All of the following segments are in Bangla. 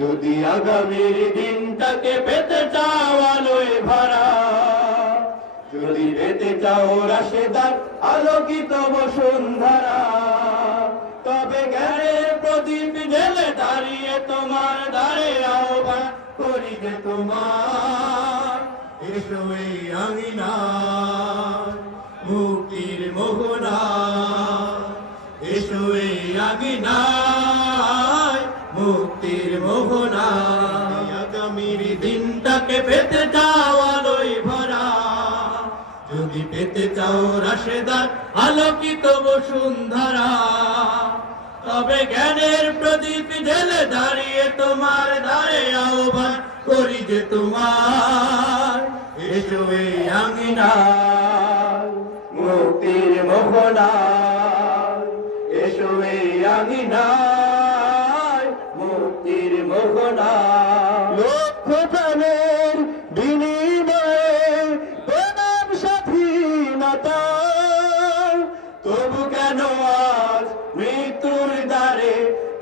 যদি আগামীর দিনটাকে পেতে চাও আলোয় ভরা, যদি পেতে চাও রাশেদার আলোকিত বসুন্ধরা, তবে জ্ঞানের প্রদীপ জেলে দাঁড়িয়ে তোমার দ্বারে আহ্বান করি যে তোমার, এসো এই আঙিনা মুক্তির মোহনা, এসো এই আঙিনায় মুক্তির মোহনা। আগামীর দিনটাকে পেতে চাও আলোয় ভরা, যদি পেতে চাও রাশেদার আলোকিত বসুন্ধরা, তবে জ্ঞানের প্রদীপ জেলে দাঁড়িয়ে তোমার দ্বারে আহ্বান করি যে তোমার, এসো এই আঙিনায় মুক্তির মোহনা, এসো এই আঙিনায় মুক্তির মোহনা। লক্ষ প্রাণের বিনিময়ে পেলাম স্বাধীনতা, তবু কেন আজ মৃত্যুর দ্বারে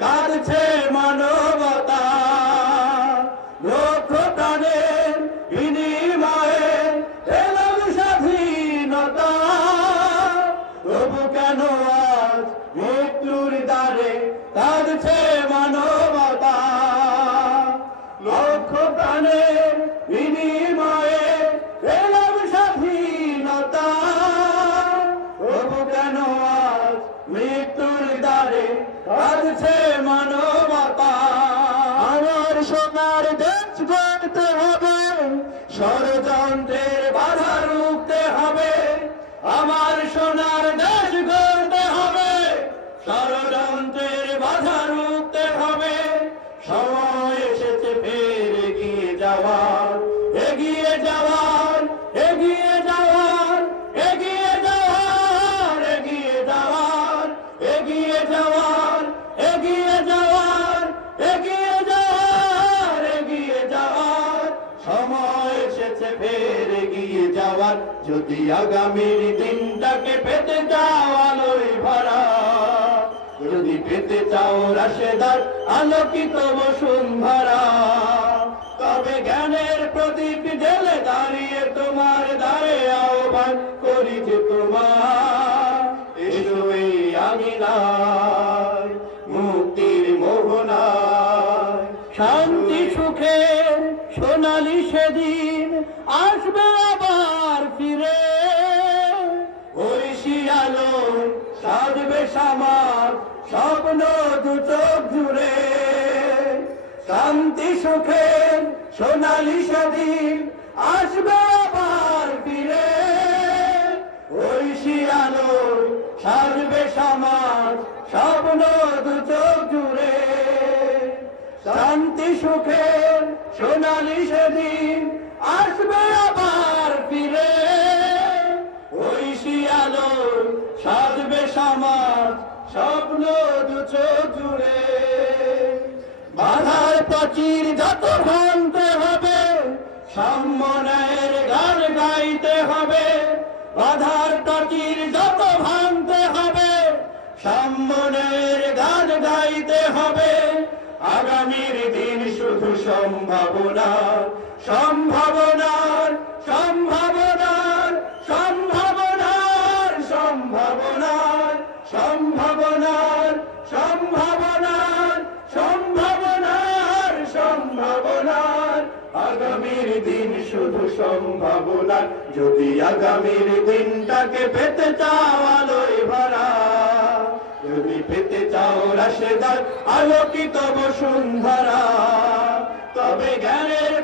কাঁদছে মানবতা। লক্ষ প্রাণের বিনিময়ে পেলাম স্বাধীনতা, তবু কেন আজ মৃত্যুর দ্বারে কাঁদছে মানবতা। লক্ষ প্রাণের বিনিময়ে পেলাম স্বাধীনতা, তবু কেন আজ মৃত্যুর দ্বারে কাঁদছে মানবতা। আমার সোনার দেশ গড়তে হবে, ষড়যন্ত্রের বাধা রুখতে হবে। আমার সোনার দেশ গড়তে হবে, ষড়যন্ত্রের বাধা রুখতে হবে। সময় এসেছে ফের এগিয়ে যাওয়ার, এগিয়ে যাওয়ার, এগিয়ে যাওয়ার, এগিয়ে যাওয়ার, এগিয়ে যাওয়ার, এগিয়ে যাওয়ার, এগিয়ে যাওয়ার, এগিয়ে যাওয়ার, এগিয়ে যাওয়ার। সময় এসেছে ফের এগিয়ে যাওয়ার, যদি আগামীর দিনটাকে পেতে চাও আলোয় ভরা, যদি পেতে চাও রাশেদার আলোকিত বসুন্ধরা, তবে জ্ঞানের প্রদীপ জেলে দাঁড়িয়ে তোমার দ্বারে আহ্বান করি যে তোমার, এসো এই আঙিনায় মুক্তির মোহনায়। শান্তি সুখের সোনালি সেদিন আসবে আবার ফিরে, ঐশী আলোয় সাজবে সমাজ স্বপ্ন দু চোখ জুড়ে। শান্তি সুখের সোনালি সেদিন আসবে আবার ফিরে, ঐশী আলোয় সাজবে সমাজ স্বপ্ন দু চোখ জুড়ে। শান্তি সুখের সোনালি সেদিন আসবে আবার ফিরে, ঐশী আলোয় সাজবে সমাজ স্বপ্ন দু চোখ জুড়ে। বাধার প্রাচীর যত ভাঙতে হবে, সম্মানের গান গাইতে হবে। বাধার প্রাচীর যত ভাঙতে হবে, সম্মানের গান গাইতে হবে। আগামীর দিন শুধু সম্ভাবনার, সম্ভাবনার, সম্ভাবনার, সম্ভাবনার, সম্ভাবনার, সম্ভাবনার, সম্ভাবনার, সম্ভাবনার, সম্ভাবনার। আগামীর দিন শুধু সম্ভাবনার, যদি আগামীর দিনটাকে পেতে চাও আলোয় ভরা, যদি পেতে চাও রাশেদার আলোকিত বসুন্ধরা, তবে জ্ঞানের